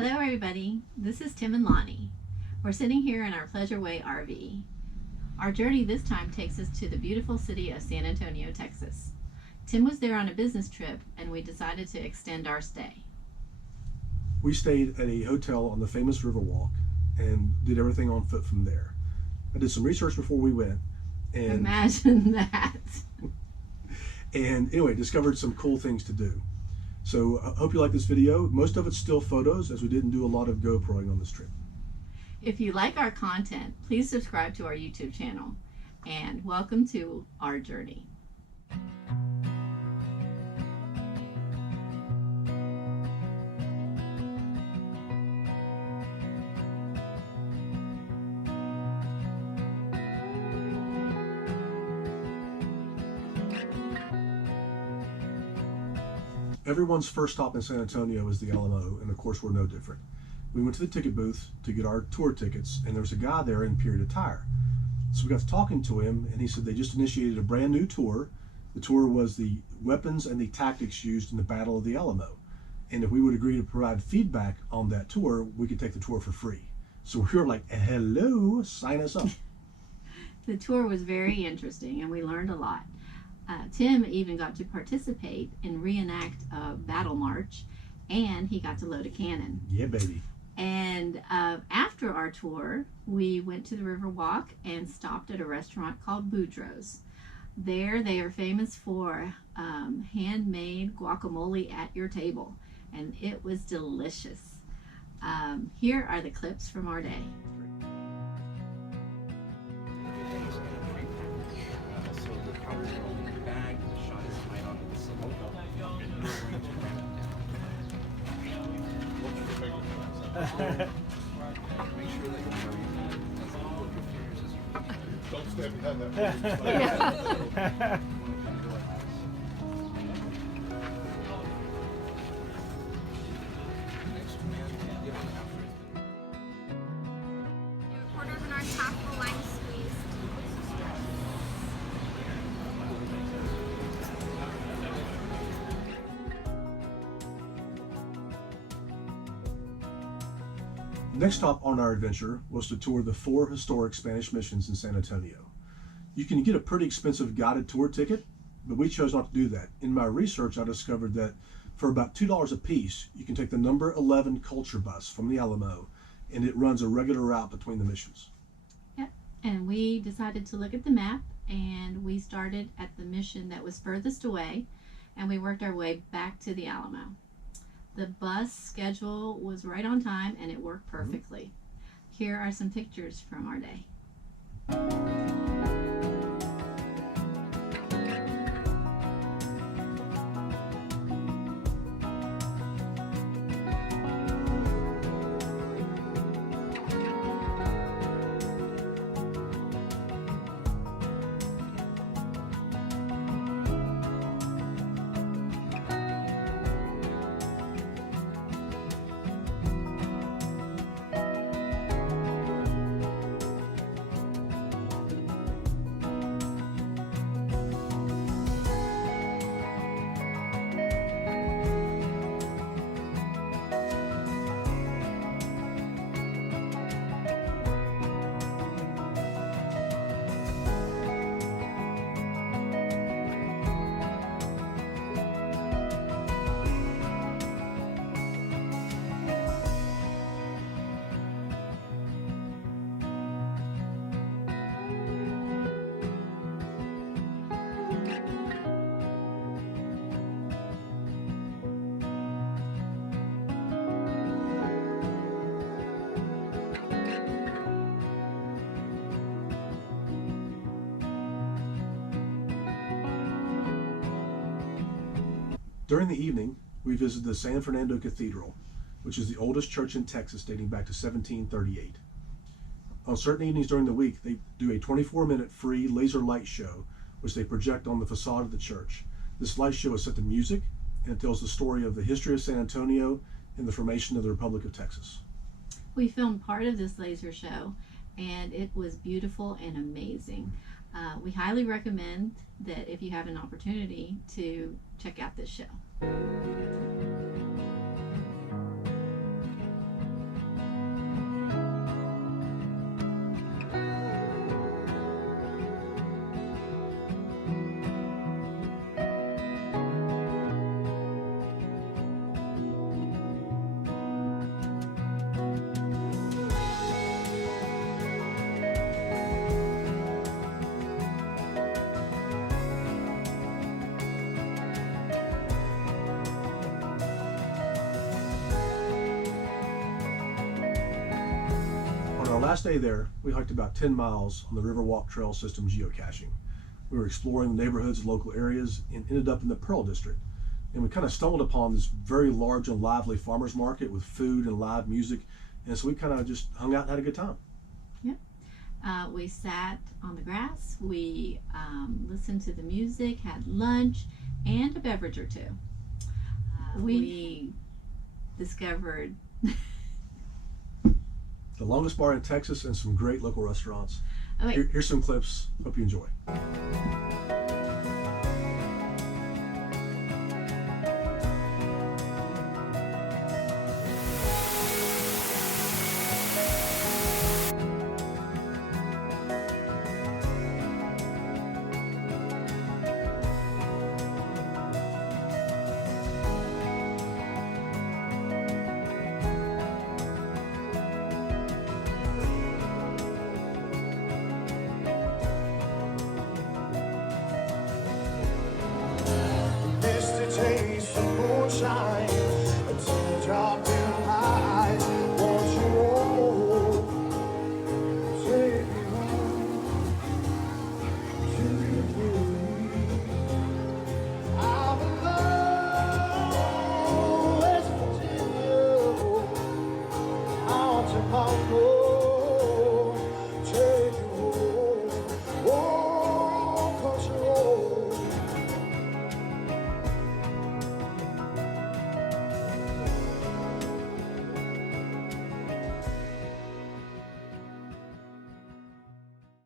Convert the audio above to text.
Hello everybody, this is Tim and Lonnie. We're sitting here in our Pleasure Way RV. Our journey this time takes us to the beautiful city of San Antonio, Texas. Tim was there on a business trip and we decided to extend our stay. We stayed at a hotel on the famous Riverwalk and did everything on foot from there. I did some research before we went and Imagine that. and anyway, discovered some cool things to do. So I hope you like this video. Most of it's still photos as we didn't do a lot of GoProing on this trip. If you like our content, please subscribe to our YouTube channel and welcome to our journey. Everyone's first stop in San Antonio is the Alamo, and of course we're no different. We went to the ticket booth to get our tour tickets, and there was a guy there in period attire. So we got to talking to him, and he said they just initiated a brand new tour. The tour was the weapons and the tactics used in the Battle of the Alamo. And if we would agree to provide feedback on that tour, we could take the tour for free. So we were like, hello, sign us up. The tour was very interesting and we learned a lot. Tim even got to participate and reenact a battle march, and he got to load a cannon. Yeah, baby. And after our tour, we went to the Riverwalk and stopped at a restaurant called Boudreaux's. There they are famous for handmade guacamole at your table, and it was delicious. Here are the clips from our day. Don't stand behind that. Quarters in our taffel lime squeezed. Next stop on our adventure was to tour the 4 historic Spanish missions in San Antonio. You can get a pretty expensive guided tour ticket, but we chose not to do that. In my research, I discovered that for about $2 a piece, you can take the number 11 culture bus from the Alamo, and it runs a regular route between the missions. Yep. And we decided to look at the map, and we started at the mission that was furthest away, and we worked our way back to the Alamo. The bus schedule was right on time and it worked perfectly. Here are some pictures from our day. During the evening, we visited the San Fernando Cathedral, which is the oldest church in Texas dating back to 1738. On certain evenings during the week, they do a 24-minute free laser light show, which they project on the facade of the church. This light show is set to music, and it tells the story of the history of San Antonio and the formation of the Republic of Texas. We filmed part of this laser show, and it was beautiful and amazing. We highly recommend that if you have an opportunity to check out this show. our last day there, we hiked about 10 miles on the Riverwalk Trail System geocaching. We were exploring the neighborhoods and local areas and ended up in the Pearl District. And we kind of stumbled upon this very large and lively farmers market with food and live music. And so we kind of just hung out and had a good time. We sat on the grass, we listened to the music, had lunch, and a beverage or two. We discovered The longest bar in Texas and some great local restaurants. Here's some clips. Hope you enjoy.